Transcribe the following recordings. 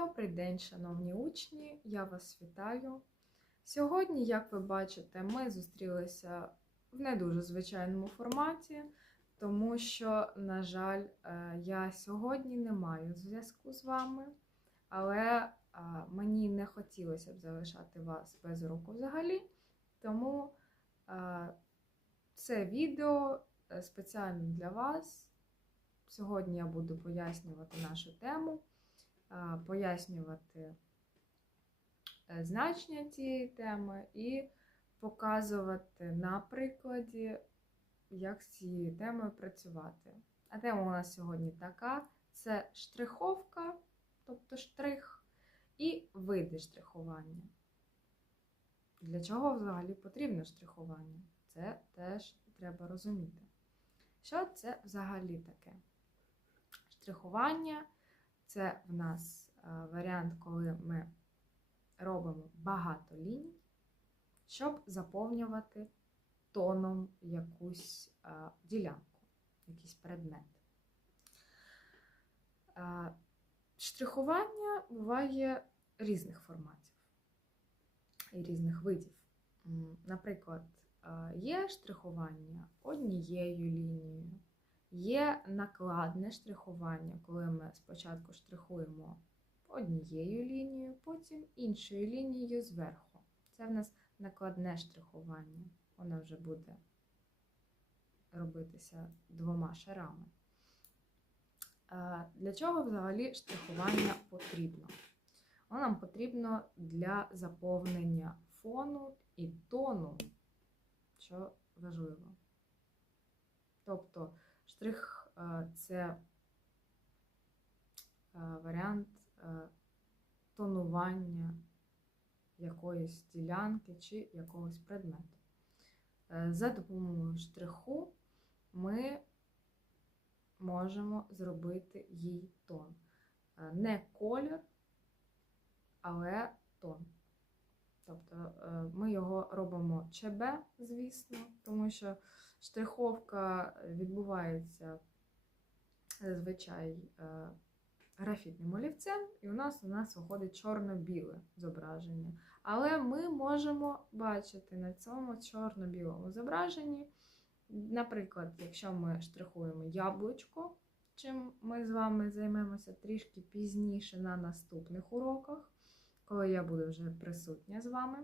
Добрий день, шановні учні! Я вас вітаю. Сьогодні, як ви бачите, ми зустрілися в не дуже звичайному форматі, тому що, на жаль, е, я сьогодні не маю зв'язку з вами, але е, мені не хотілося б залишати вас без уроку взагалі. Тому е, це відео спеціально для вас. Сьогодні я буду пояснювати нашу тему пояснювати е, значення цієї теми і показувати на прикладі, як з цією темою працювати. А тема у нас сьогодні така: це штриховка, тобто штрих, і види штрихування. Для чого взагалі потрібно штрихування? Це теж треба розуміти. Що це взагалі таке? Штрихування це в нас е, варіант, коли ми робимо багато ліній, щоб заповнювати тоном якусь е, ділянку, якийсь предмет. Е, Штрихування буває різних форматів і різних видів. Наприклад, є штрихування однією лінією. Є накладне штрихування, коли ми спочатку штрихуємо однією лінією, потім іншою лінією зверху. Це в нас накладне штрихування. Воно вже буде робитися двома шарами. Для чого взагалі штрихування потрібно? Воно нам потрібно для заповнення фону і тону, що важливо. Тобто, Штрих е, це е, варіант е, тонування якоїсь ділянки чи якогось предмету. За допомогою штриху ми можемо зробити їй тон. Не колір, але тон. Тобто ми його робимо ЧБ, звісно, тому що Штриховка відбувається зазвичай е, графітним олівцем, і у нас у нас виходить чорно-біле зображення. Але ми можемо бачити на цьому чорно-білому зображенні, наприклад, якщо ми штрихуємо яблучко, чим ми з вами займемося трішки пізніше на наступних уроках, коли я буду вже присутня з вами,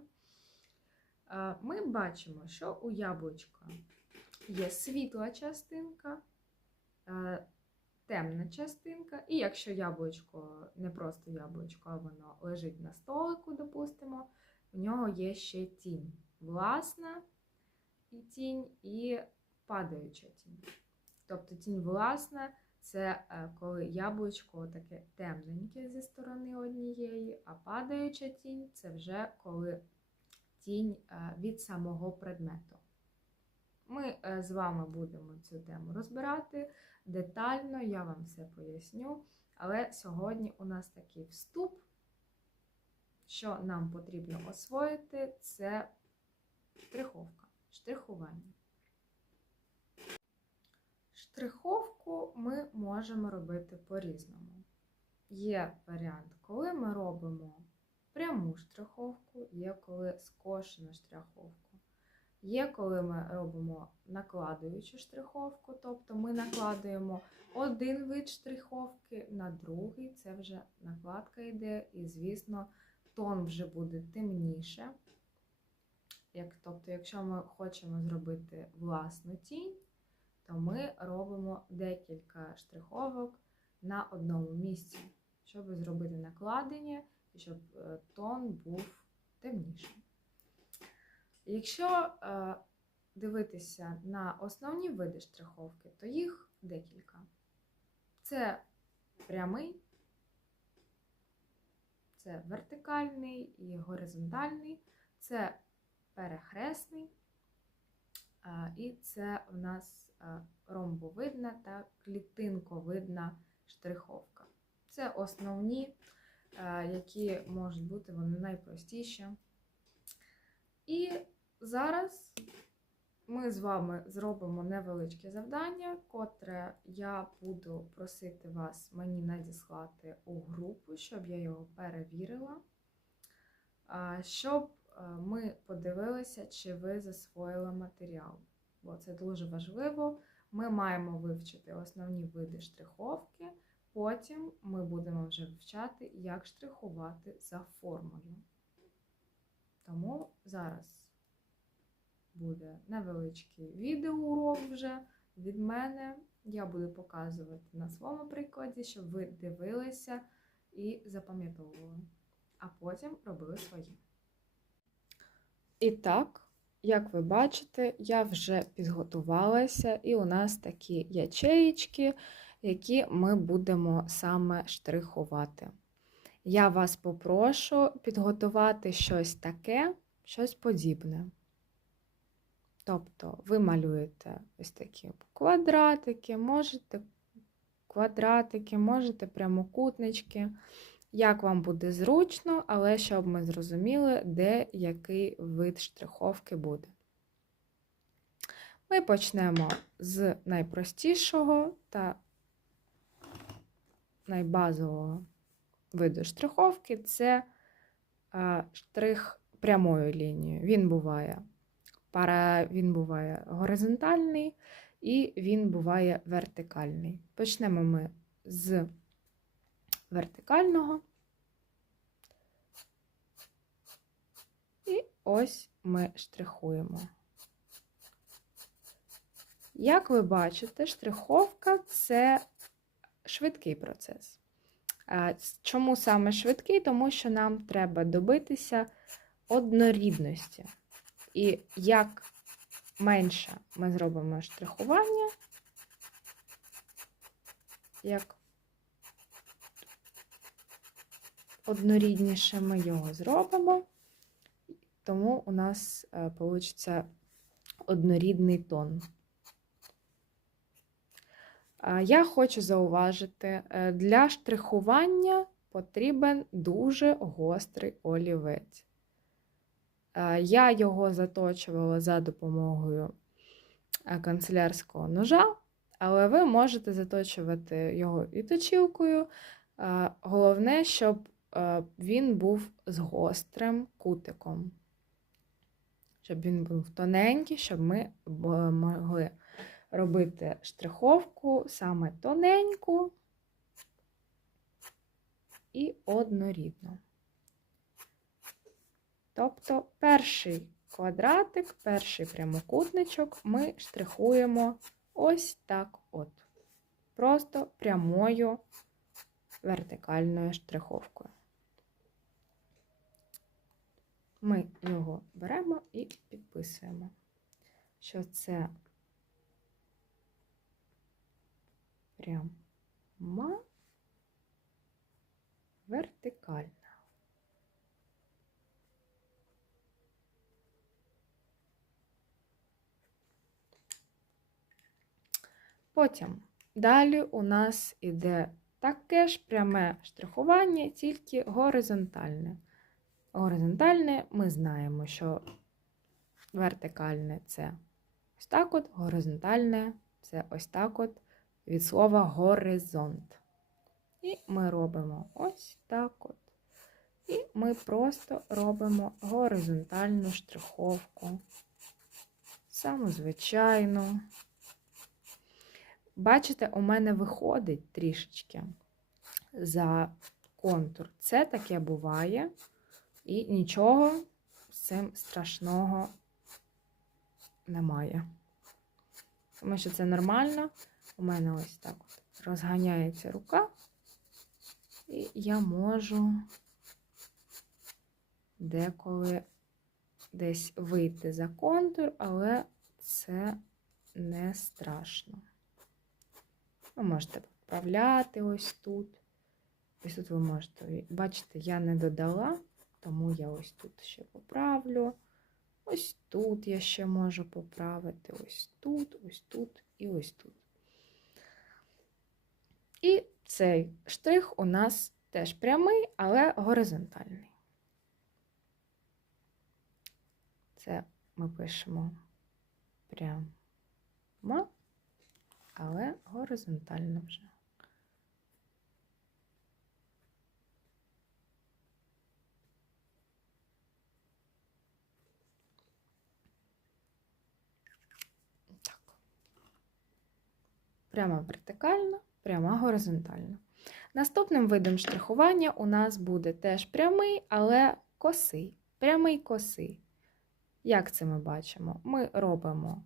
е, ми бачимо, що у яблучка є світла частинка, е, темна частинка, і якщо яблучко, не просто яблучко, а воно лежить на столику, допустимо, у нього є ще тінь. Власна і тінь, і падаюча тінь. Тобто тінь власна це е, коли яблучко таке темненьке зі сторони однієї, а падаюча тінь це вже коли тінь е, від самого предмету. Ми е, з вами будемо цю тему розбирати детально, я вам все поясню. Але сьогодні у нас такий вступ, що нам потрібно освоїти, це штриховка, штрихування. Штриховку ми можемо робити по-різному. Є варіант, коли ми робимо пряму штриховку, є коли скошену штриховку. Є, коли ми робимо накладуючу штриховку, тобто ми накладуємо один вид штриховки на другий, це вже накладка йде, і, звісно, тон вже буде темніше. Як, Тобто, якщо ми хочемо зробити власну тінь, то ми робимо декілька штриховок на одному місці, щоб зробити накладення і щоб е, тон був темніший. Якщо е, дивитися на основні види штриховки, то їх декілька. Це прямий, це вертикальний і горизонтальний, це перехресний, е, і це в нас е, ромбовидна та клітинковидна штриховка. Це основні, які можуть бути вони найпростіші. І Зараз ми з вами зробимо невеличке завдання, котре я буду просити вас мені надіслати у групу, щоб я його перевірила, щоб е, ми подивилися, чи ви засвоїли матеріал. Бо це дуже важливо. Ми маємо вивчити основні види штриховки, потім ми будемо вже вивчати, як штрихувати за формою. Тому зараз буде невеличкий відеоурок вже від мене. Я буду показувати на своєму прикладі, щоб ви дивилися і запам'ятовували, а потім робили свої. І так, як ви бачите, я вже підготувалася, і у нас такі ячеїчки, які ми будемо саме штрихувати. Я вас попрошу підготувати щось таке, щось подібне. Тобто ви малюєте ось такі квадратики, можете квадратики, можете прямокутнички, як вам буде зручно, але щоб ми зрозуміли, де який вид штриховки буде. Ми почнемо з найпростішого та найбазового виду штриховки це штрих прямою лінією. Він буває пара, він буває горизонтальний і він буває вертикальний. Почнемо ми з вертикального. І ось ми штрихуємо. Як ви бачите, штриховка це швидкий процес. Чому саме швидкий? Тому що нам треба добитися однорідності. І як менше ми зробимо штрихування, як однорідніше ми його зробимо, тому у нас вийде однорідний тон. Я хочу зауважити, е, для штрихування потрібен дуже гострий олівець. Я його заточувала за допомогою канцелярського ножа, але ви можете заточувати його і точілкою. Головне, щоб він був з гострим кутиком. Щоб він був тоненький, щоб ми могли робити штриховку саме тоненьку і однорідну. Тобто перший квадратик, перший прямокутничок ми штрихуємо ось так от. Просто прямою вертикальною штриховкою. Ми його беремо і підписуємо, що це пряма вертикальна. Потім далі у нас іде таке ж пряме штрихування, тільки горизонтальне. Горизонтальне ми знаємо, що вертикальне це ось так от, горизонтальне це ось так от від слова горизонт. І ми робимо ось так от. І ми просто робимо горизонтальну штриховку. Саму звичайну. Бачите, у мене виходить трішечки за контур. Це таке буває, і нічого з цим страшного немає. Тому що це нормально. У мене ось так от розганяється рука, і я можу деколи десь вийти за контур, але це не страшно. Ви можете поправляти ось тут. Ось тут ви можете, бачите, я не додала, тому я ось тут ще поправлю. Ось тут я ще можу поправити, ось тут, ось тут і ось тут. І цей штрих у нас теж прямий, але горизонтальний. Це ми пишемо пряма, але горизонтальна вже. Так. Пряма вертикальна, пряма горизонтальна. Наступним видом штрихування у нас буде теж прямий, але косий. Прямий косий. Як це ми бачимо? Ми робимо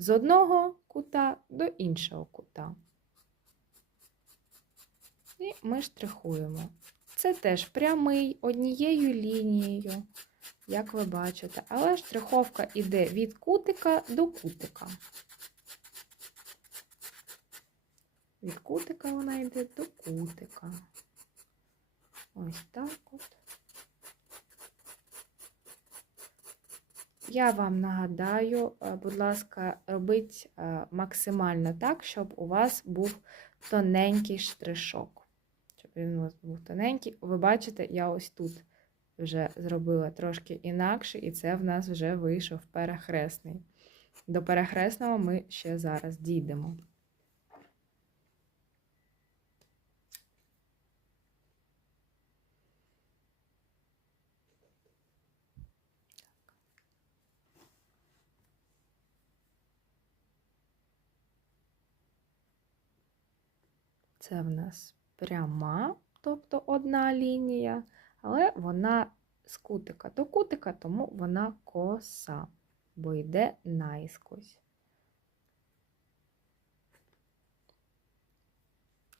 з одного кута до іншого кута. І ми штрихуємо. Це теж прямий однією лінією, як ви бачите, але штриховка йде від кутика до кутика. Від кутика вона йде до кутика. Ось так от. Я вам нагадаю, е, будь ласка, робіть е, максимально так, щоб у вас був тоненький штришок. Щоб він у вас був тоненький. Ви бачите, я ось тут вже зробила трошки інакше, і це в нас вже вийшов перехресний. До перехресного ми ще зараз дійдемо. Це в нас пряма, тобто одна лінія, але вона з кутика до кутика, тому вона коса, бо йде наискось.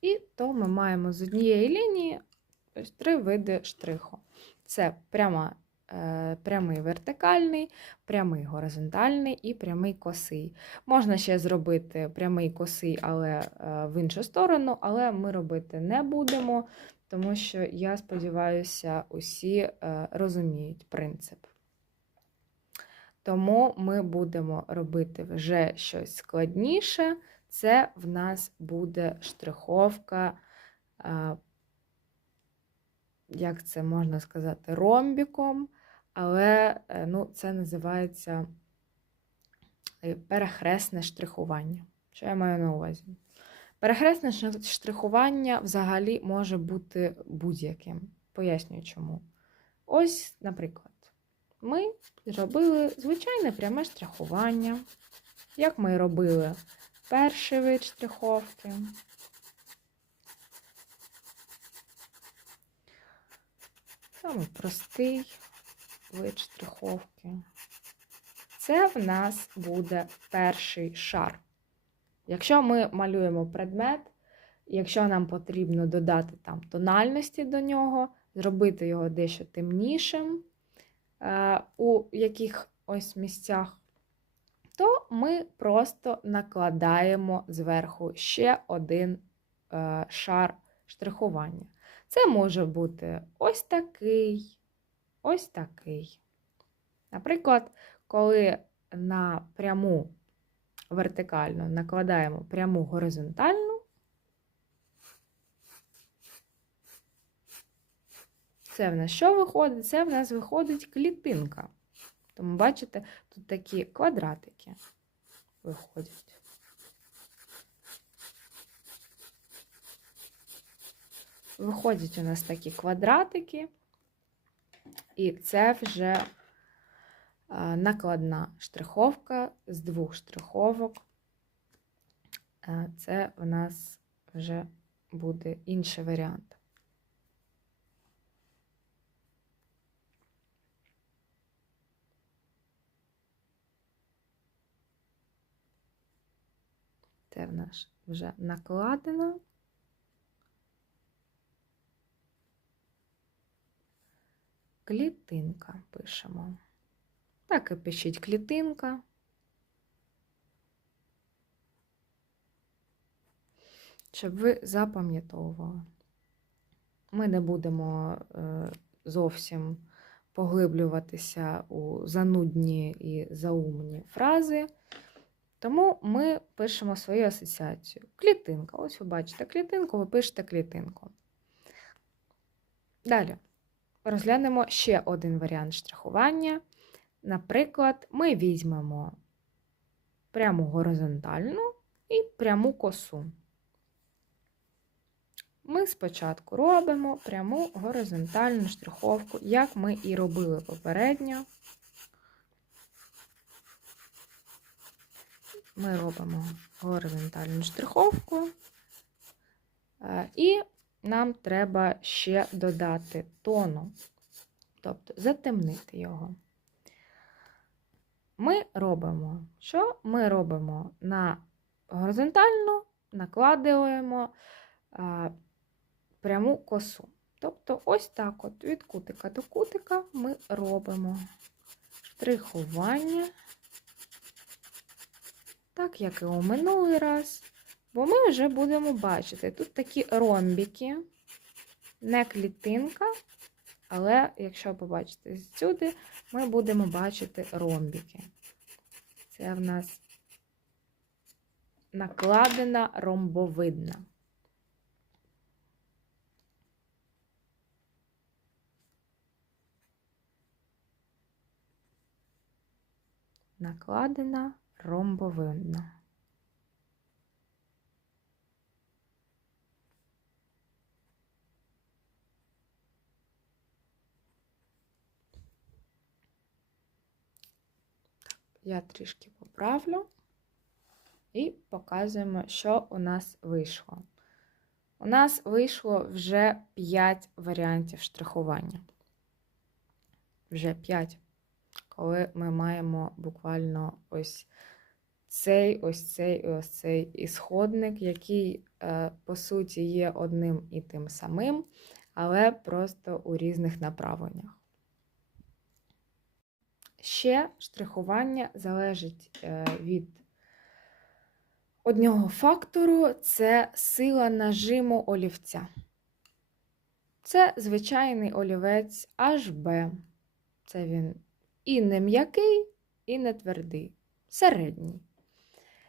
І то ми маємо з однієї лінії ось три види штриху. Це пряма прямий вертикальний, прямий горизонтальний і прямий косий. Можна ще зробити прямий косий, але е, в іншу сторону, але ми робити не будемо, тому що, я сподіваюся, усі е, розуміють принцип. Тому ми будемо робити вже щось складніше. Це в нас буде штриховка, як це можна сказати, ромбіком але е, ну, це називається е, перехресне штрихування. Що я маю на увазі? Перехресне штрихування взагалі може бути будь-яким. Пояснюю чому. Ось, наприклад, ми зробили звичайне пряме штрихування. Як ми робили перший вид штриховки. Самий простий вид штриховки. Це в нас буде перший шар. Якщо ми малюємо предмет, якщо нам потрібно додати там тональності до нього, зробити його дещо темнішим е, у яких ось місцях, то ми просто накладаємо зверху ще один е, шар штрихування. Це може бути ось такий, ось такий. Наприклад, коли на пряму вертикальну накладаємо пряму горизонтальну, це в нас що виходить? Це в нас виходить клітинка. Тому, бачите, тут такі квадратики виходять. Виходять у нас такі квадратики. І це вже накладна штриховка з двох штриховок. Це у нас вже буде інший варіант. Це в нас вже накладено. Клітинка пишемо. Так і пишіть клітинка. Щоб ви запам'ятовували. Ми не будемо е, зовсім поглиблюватися у занудні і заумні фрази, тому ми пишемо свою асоціацію. Клітинка. Ось ви бачите клітинку, ви пишете клітинку. Далі розглянемо ще один варіант штрихування. Наприклад, ми візьмемо пряму горизонтальну і пряму косу. Ми спочатку робимо пряму горизонтальну штриховку, як ми і робили попередньо. Ми робимо горизонтальну штриховку, е, і нам треба ще додати тону, тобто затемнити його. Ми робимо, що ми робимо на горизонтальну, накладуємо а, пряму косу. Тобто, ось так от від кутика до кутика ми робимо штрихування, так як і у минулий раз. Бо ми вже будемо бачити, тут такі ромбіки, не клітинка, але якщо побачите сюди, ми будемо бачити ромбіки. Це в нас накладена ромбовидна. Накладена ромбовидна. Я трішки поправлю і показуємо, що у нас вийшло. У нас вийшло вже 5 варіантів штрихування. Вже 5, коли ми маємо буквально ось цей, ось цей і ось цей ісходник, який, е, по суті, є одним і тим самим, але просто у різних направленнях. Ще штрихування залежить е, від одного фактору це сила нажиму олівця. Це звичайний олівець HB. Це він і не м'який, і не твердий, середній.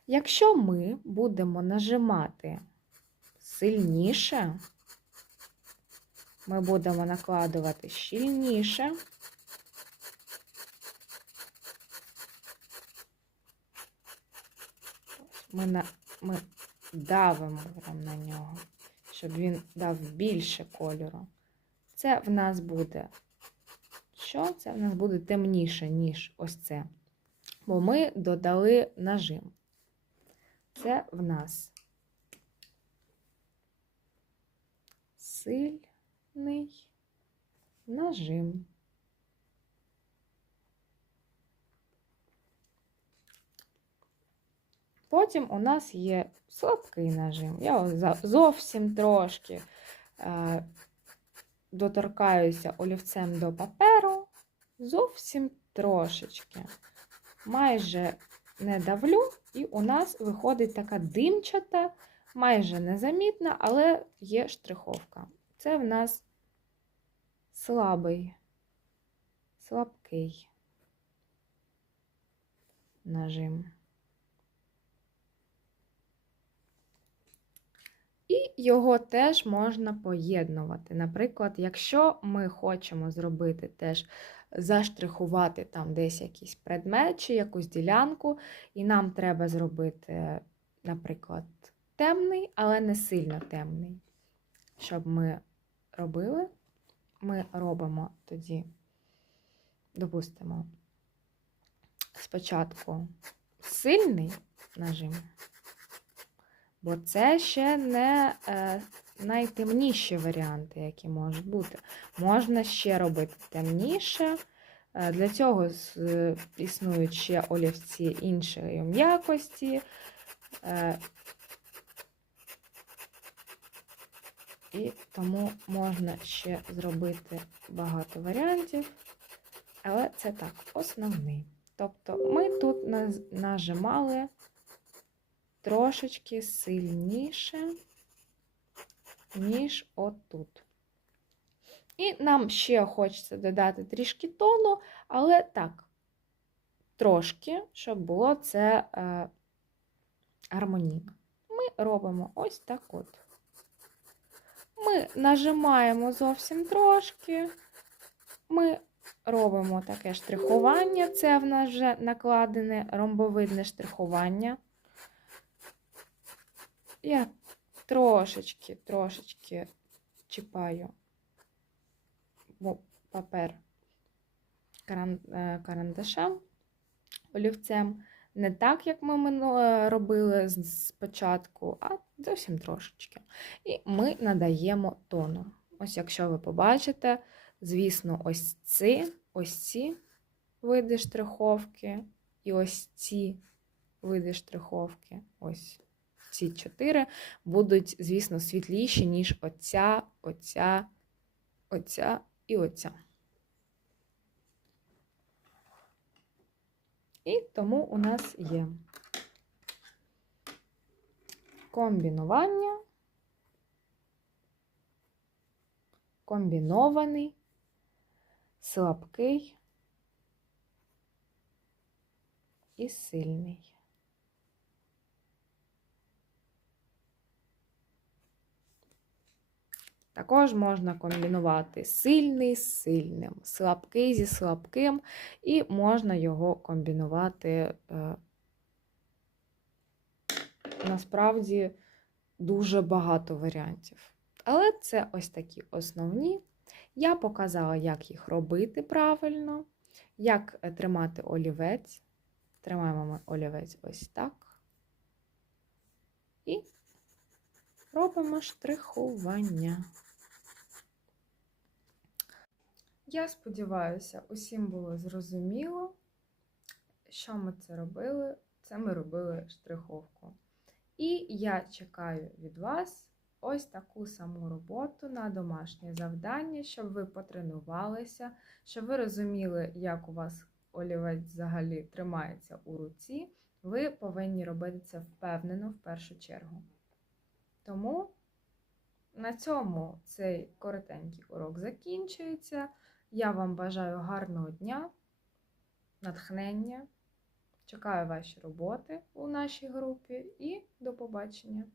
Якщо ми будемо нажимати сильніше, ми будемо накладувати щільніше. Ми, на, ми давимо прям на нього, щоб він дав більше кольору. Це в нас буде що? Це в нас буде темніше, ніж ось це. Бо ми додали нажим. Це в нас сильний нажим. Потім у нас є слабкий нажим. Я зовсім трошки е, доторкаюся олівцем до паперу, зовсім трошечки. Майже не давлю, і у нас виходить така димчата, майже незамітна, але є штриховка. Це в нас слабий, слабкий нажим. І його теж можна поєднувати. Наприклад, якщо ми хочемо зробити теж заштрихувати там десь якийсь предмет чи якусь ділянку, і нам треба зробити, наприклад, темний, але не сильно темний. Щоб ми робили, ми робимо тоді, допустимо, спочатку сильний нажим. Бо це ще не е, найтемніші варіанти, які можуть бути. Можна ще робити темніше. Е, для цього існують ще олівці іншої м'якості. Е, і тому можна ще зробити багато варіантів. Але це так, основний. Тобто ми тут нажимали трошечки сильніше, ніж отут. І нам ще хочеться додати трішки тону, але так, трошки, щоб було це е, гармонійно. Ми робимо ось так от. Ми нажимаємо зовсім трошки, ми робимо таке штрихування. Це в нас вже накладене ромбовидне штрихування. Я трошечки, трошечки чіпаю папер е, карандашем, олівцем. Не так, як ми минуле робили спочатку, а зовсім трошечки. І ми надаємо тону. Ось якщо ви побачите, звісно, ось ці, ось ці види штриховки, і ось ці види штриховки, ось ці чотири, будуть, звісно, світліші, ніж оця, оця, оця і оця. І тому у нас є комбінування, комбінований, слабкий і сильний. Також можна комбінувати сильний з сильним, слабкий зі слабким, і можна його комбінувати е, насправді дуже багато варіантів. Але це ось такі основні. Я показала, як їх робити правильно, як е, тримати олівець. Тримаємо ми олівець ось так. І робимо штрихування. Я сподіваюся, усім було зрозуміло, що ми це робили. Це ми робили штриховку. І я чекаю від вас ось таку саму роботу на домашнє завдання, щоб ви потренувалися, щоб ви розуміли, як у вас олівець взагалі тримається у руці. Ви повинні робити це впевнено в першу чергу. Тому на цьому цей коротенький урок закінчується. Я вам бажаю гарного дня, натхнення. Чекаю ваші роботи у нашій групі і до побачення!